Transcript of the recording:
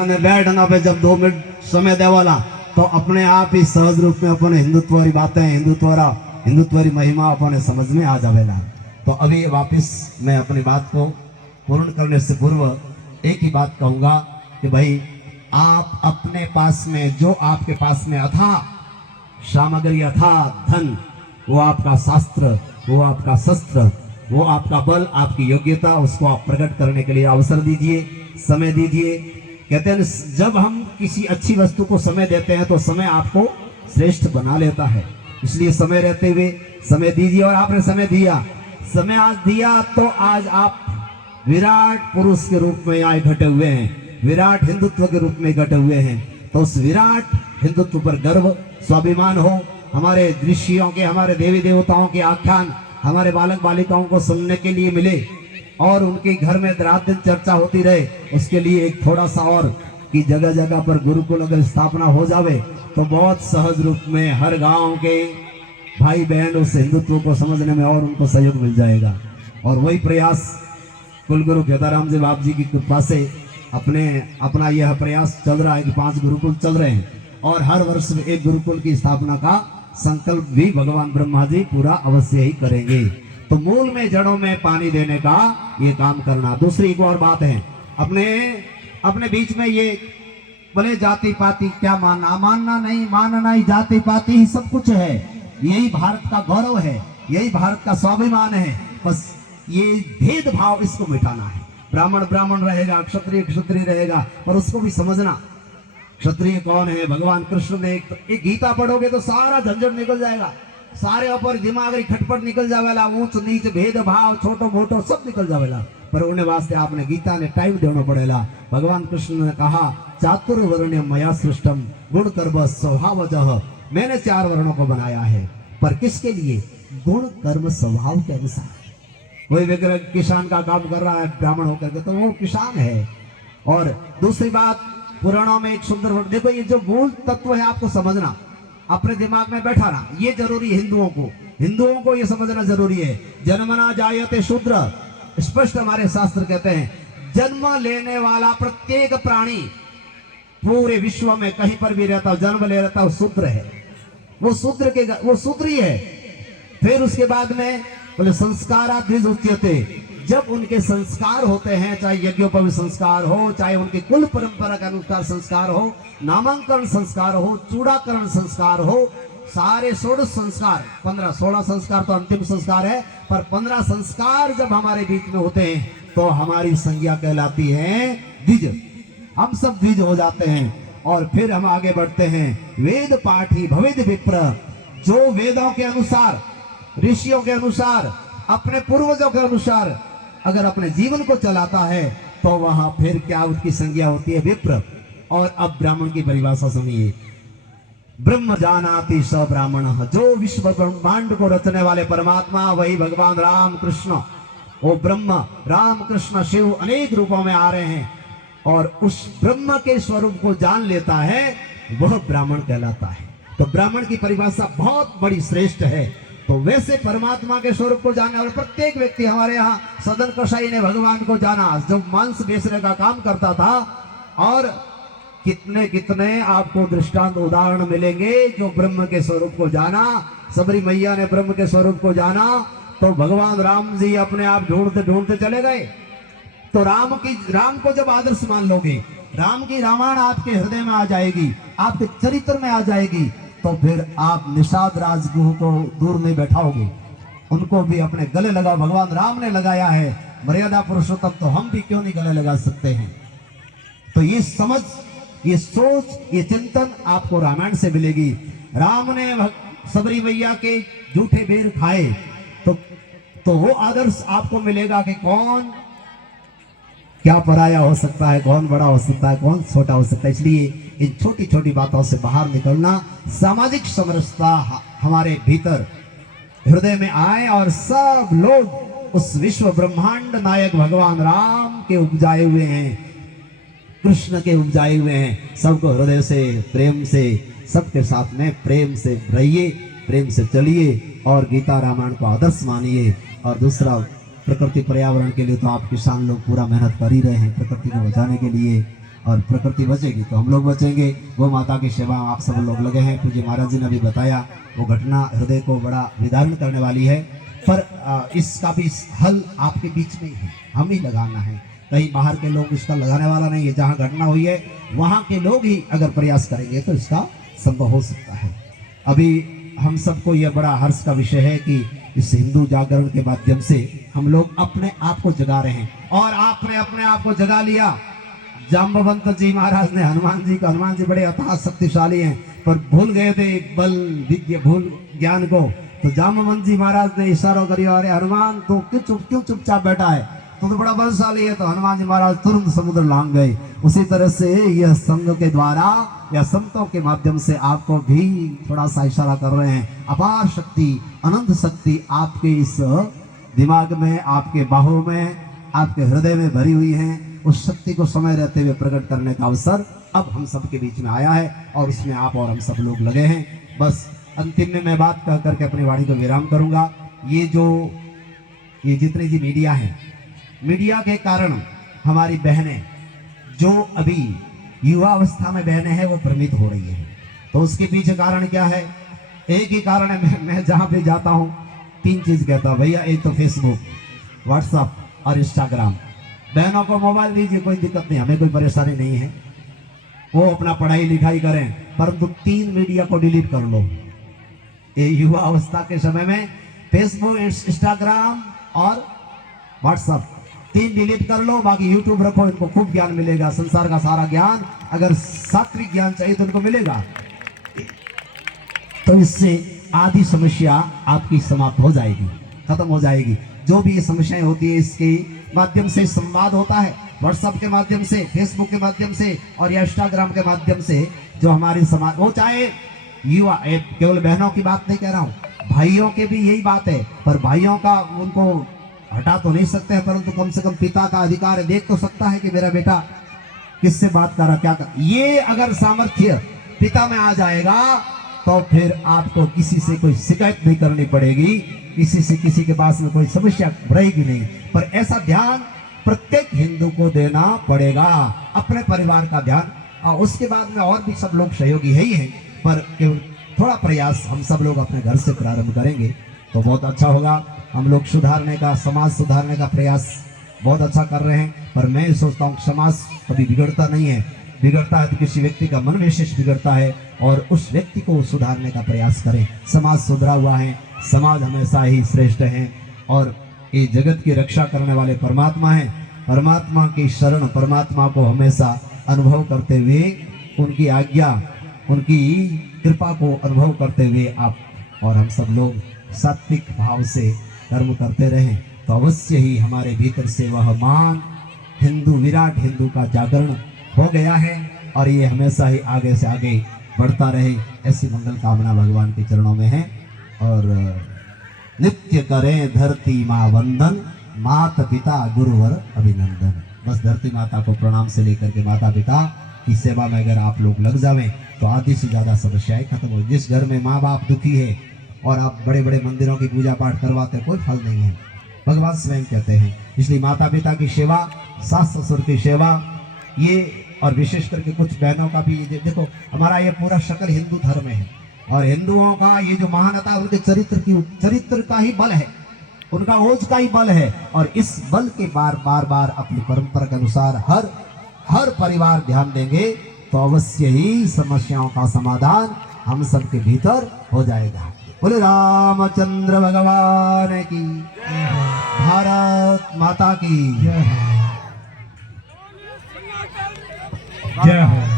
અને बैठना पे जब 2 मिनट समय देवाला तो अपने आप ही सहज रूप में अपने हिंदुत्वरी बातें हिंदुत्वरी महिमा अपने समझ में आ जावेला। तो अभी वापस मैं अपनी बात को पूर्ण करने से पूर्व एक ही बात कहूंगा कि भाई आप अपने पास में जो आपके पास में अथा सामग्री अथा धन, वो आपका शास्त्र, वो आपका शस्त्र, वो आपका बल, आपकी योग्यता, उसको आप प्रकट करने के लिए अवसर दीजिए, समय दीजिए। कहते हैं जब हम किसी अच्छी वस्तु को समय देते हैं तो समय आपको श्रेष्ठ बना लेता है। इसलिए समय रहते हुए समय दीजिए। और आपने समय दिया, समय आज दिया तो आज आप विराट पुरुष के रूप में आए घटे हुए हैं, विराट हिंदुत्व के रूप में घटे हुए हैं। तो उस विराट हिंदुत्व पर गर्व, स्वाभिमान हो। हमारे ऋषियों के, हमारे देवी देवताओं के आख्यान हमारे बालक बालिकाओं को सुनने के लिए मिले और उनके घर में रात दिन चर्चा होती रहे। उसके लिए एक थोड़ा सा और कि जगह जगह पर गुरुकुल अगर स्थापना हो जावे तो बहुत सहज रूप में हर गांव के भाई बहन उस हिंदुत्व को समझने में और उनको सहयोग मिल जाएगा। और वही प्रयास कुलगुरु केदाराम जी बाप जी की कृपा से अपना यह प्रयास चल रहा है कि 5 गुरुकुल चल रहे हैं और हर वर्ष में एक गुरुकुल की स्थापना का संकल्प भी भगवान ब्रह्मा जी पूरा अवश्य ही करेंगे। तो मूल में जड़ों में पानी देने का ये काम करना। दूसरी एक और बात है, अपने बीच में ये भले जाति पाति क्या मानना, मानना नहीं, मानना ही, जाति पाति ही सब कुछ है। यही भारत का गौरव है, यही भारत का स्वाभिमान है। बस ये भेदभाव इसको मिटाना है। ब्राह्मण ब्राह्मण रहेगा, क्षत्रिय क्षत्रिय रहेगा, पर उसको भी समझना क्षत्रिय कौन है। भगवान कृष्ण ने एक गीता पढ़ोगे तो सारा झंझट निकल जाएगा, सारे ऊपर दिमागी खटपट निकल जावेला, ऊंच नीच भेदभाव छोटो मोटो सब निकल जावेला। पर उन्हें वास्ते आपने गीता ने टाइम देना पड़ेगा। भगवान कृष्ण ने कहा चातुर्वर्ण्य मया सृष्टम गुण कर्म स्वभावजः, मैंने 4 वर्णों को बनाया है, पर किसके लिए? गुण कर्म स्वभाव के अनुसार। कोई व्यक्ति किसान का काम कर रहा है ब्राह्मण होकर के तो वो किसान है। और दूसरी बात, पुराणों में एक सुंदर वर्ड देखो, ये जो मूल तत्व है आपको समझना, अपने दिमाग में बैठा रहा, ये जरूरी है। हिंदुओं को ये समझना जरूरी है। जन्मना जायते शूद्र, स्पष्ट हमारे शास्त्र कहते हैं जन्म लेने वाला प्रत्येक प्राणी पूरे विश्व में कहीं पर भी रहता हो, जन्म ले रहता हो, शूद्र है। वो शूद्र ही है। फिर उसके बाद में बोले संस्कारा द्विज उच्यते, जब उनके संस्कार होते हैं, चाहे यज्ञोपवीत संस्कार हो, चाहे उनके कुल परंपरा के अनुसार संस्कार हो, नामांकन संस्कार हो, चूड़ाकरण संस्कार हो, सारे 16 संस्कार, 15-16 संस्कार तो अंतिम संस्कार है, पर 15 संस्कार जब हमारे बीच में होते हैं तो हमारी संज्ञा कहलाती है द्विज। हम सब द्विज हो जाते हैं। और फिर हम आगे बढ़ते हैं। वेद पाठी भवेद विप्र, जो वेदों के अनुसार, ऋषियों के अनुसार, अपने पूर्वजों के अनुसार अगर अपने जीवन को चलाता है तो वहां फिर क्या उसकी संज्ञा होती है? विप्र। और अब ब्राह्मण की परिभाषा सुनिए। ब्रह्म जानाति स ब्राह्मण, जो विश्व ब्रह्मांड को रचने वाले परमात्मा वही भगवान राम कृष्ण, वो ब्रह्म राम कृष्ण शिव अनेक रूपों में आ रहे हैं और उस ब्रह्म के स्वरूप को जान लेता है, वह ब्राह्मण कहलाता है। तो ब्राह्मण की परिभाषा बहुत बड़ी श्रेष्ठ है। तो वैसे परमात्मा के स्वरूप को जानने वाले प्रत्येक व्यक्ति, हमारे यहाँ सदन कसाई ने भगवान को जाना, जो मांस बेचने का काम करता था। और कितने कितने आपको दृष्टांत उदाहरण मिलेंगे जो ब्रह्म के स्वरूप को जाना। सबरी मैया ने ब्रह्म के स्वरूप को जाना तो भगवान राम जी अपने आप ढूंढते ढूंढते चले गए। तो राम को जब आदर्श मान लोगे, राम की रामायण आपके हृदय में आ जाएगी, आपके चरित्र में आ जाएगी, तो फिर आप निषाद राजगुरु को दूर नहीं बैठाओगे, उनको भी अपने गले लगाओ। भगवान राम ने लगाया है, मर्यादा पुरुषोत्तम, तो हम भी क्यों नहीं गले लगा सकते हैं? तो ये समझ, ये सोच, ये चिंतन आपको रामायण से मिलेगी। राम ने सबरी मैया के जूठे बेर खाए तो वो आदर्श आपको मिलेगा कि कौन क्या पराया हो सकता है, कौन बड़ा हो सकता है, कौन छोटा हो सकता है। इसलिए इन छोटी छोटी बातों से बाहर निकलना, सामाजिक समरसता हमारे भीतर हृदय में आए और सब लोग उस विश्व ब्रह्मांड नायक भगवान राम के उपजाए हुए हैं, कृष्ण के उपजाए हुए हैं। सबको हृदय से, प्रेम से, सबके साथ में प्रेम से रहिए, प्रेम से चलिए और गीता रामायण को आदर्श मानिए। और दूसरा, प्रकृति पर्यावरण के लिए तो आप किसान लोग पूरा मेहनत कर ही रहे हैं प्रकृति को बचाने के लिए। और प्रकृति बचेगी तो हम लोग बचेंगे। गौ माता की सेवा में आप सब लोग लगे हैं। पूज्य महाराज जी ने अभी बताया वो घटना हृदय को बड़ा विदारण करने वाली है, पर इसका भी हल आपके बीच में ही है, हम ही लगाना है। कहीं बाहर के लोग इसका लगाने वाला नहीं है। जहाँ घटना हुई है वहाँ के लोग ही अगर प्रयास करेंगे तो इसका संभव हो सकता है। अभी हम सबको यह बड़ा हर्ष का विषय है कि इस हिंदू जागरण के माध्यम से हम लोग अपने आप को जगा रहे हैं, और आपने अपने आप को जगा लिया। जाम्बवंत जी महाराज ने हनुमान जी बड़े अथाह शक्तिशाली हैं, पर भूल गए थे बल विद्या भूल ज्ञान को। तो जाम्बवंत जी महाराज ने इशारा करिया, अरे हनुमान तो क्यों चुपचाप बैठा है, तो बड़ा बलशाली है। तो हनुमान जी महाराज तुरंत समुद्र लांग गए। उसी तरह से यह संघ के द्वारा या संतों के माध्यम से आपको भी थोड़ा सा इशारा कर रहे हैं। अपार शक्ति, अनंत शक्ति आपके इस दिमाग में, आपके बाहों में, आपके हृदय में भरी हुई है। उस शक्ति को समय रहते हुए प्रकट करने का अवसर अब हम सबके बीच में आया है, और उसमें आप और हम सब लोग लगे हैं। बस अंतिम में मैं बात कह करके अपनी वाणी को विराम करूंगा। ये जितनी जी मीडिया है, मीडिया के कारण हमारी बहनें जो अभी युवा अवस्था में बहनें हैं वो भ्रमित हो रही है। तो उसके पीछे कारण क्या है? एक ही कारण है। मैं जहाँ पे जाता हूँ 3 चीज कहता हूँ भैया, एक तो फेसबुक, व्हाट्सएप और इंस्टाग्राम। बहनों को मोबाइल दीजिए, कोई दिक्कत नहीं, हमें कोई परेशानी नहीं है, वो अपना पढ़ाई लिखाई करें, परंतु 3 मीडिया को डिलीट कर लो। ये युवा अवस्था के समय में फेसबुक, इंस्टाग्राम और व्हाट्सएप 3 डिलीट कर लो, बाकी यूट्यूब रखो। इनको खूब ज्ञान मिलेगा, संसार का सारा ज्ञान, अगर सात्विक ज्ञान चाहिए तो इनको मिलेगा। तो इससे आधी समस्या आपकी समाप्त हो जाएगी, खत्म हो जाएगी। जो भी ये समस्याएं होती है इसके माध्यम से संवाद होता है, व्हाट्सएप के माध्यम से, फेसबुक के माध्यम से और या इंस्टाग्राम के माध्यम से। जो हमारी समाज, वो चाहे युवा, केवल बहनों की बात नहीं कह रहा हूँ, भाइयों के भी यही बात है। पर भाइयों का उनको हटा तो नहीं सकते हैं, परंतु कम से कम पिता का अधिकार है, देख तो सकता है कि मेरा बेटा किससे बात कर रहा, क्या कर। ये अगर सामर्थ्य पिता में आ जाएगा तो फिर आपको किसी से कोई शिकायत नहीं करनी पड़ेगी, किसी से किसी के पास में कोई समस्या रहेगी नहीं। पर ऐसा ध्यान प्रत्येक हिंदू को देना पड़ेगा, अपने परिवार का ध्यान, और उसके बाद में और भी सब लोग सहयोगी है ही है, पर केवल थोड़ा प्रयास हम सब लोग अपने घर से प्रारंभ करेंगे तो बहुत अच्छा होगा। हम लोग सुधारने का, समाज सुधारने का प्रयास बहुत अच्छा कर रहे हैं, पर मैं सोचता हूँ समाज कभी बिगड़ता नहीं है। बिगड़ता है तो किसी व्यक्ति का मन विशेष बिगड़ता है, और उस व्यक्ति को सुधारने का प्रयास करें। समाज सुधरा हुआ है, समाज हमेशा ही श्रेष्ठ है, और ये जगत की रक्षा करने वाले परमात्मा हैं। परमात्मा की शरण, परमात्मा को हमेशा अनुभव करते हुए, उनकी आज्ञा, उनकी कृपा को अनुभव करते हुए आप और हम सब लोग सात्विक भाव से कर्म करते रहें तो अवश्य ही हमारे भीतर से वह मान हिंदू, विराट हिंदू का जागरण हो गया है, और ये हमेशा ही आगे से आगे बढ़ता रहे। ऐसी मंगल कामना भगवान के चरणों में है। और नित्य करें धरती माँ वंदन, माता पिता गुरुवर अभिनंदन। बस धरती माता को प्रणाम से लेकर के माता पिता की सेवा में अगर आप लोग लग जावें तो आधी से ज्यादा समस्याएं खत्म हो। जिस घर में माँ बाप दुखी है और आप बड़े बड़े मंदिरों की पूजा पाठ करवाते कोई फल नहीं है, भगवान स्वयं कहते हैं। इसलिए माता पिता की सेवा, सास ससुर की सेवा, ये, और विशेष करके कुछ बहनों का भी, देखो हमारा ये पूरा शकल हिंदू धर्म है, और हिंदुओं का ये जो महानता उनके चरित्र का ही बल है, उनका ओज का ही बल है। और इस बल के बार अपनी परंपरा के अनुसार हर परिवार ध्यान देंगे तो अवश्य ही समस्याओं का समाधान हम सबके भीतर हो जाएगा। बोले रामचंद्र भगवान की, भारत माता की जय हो।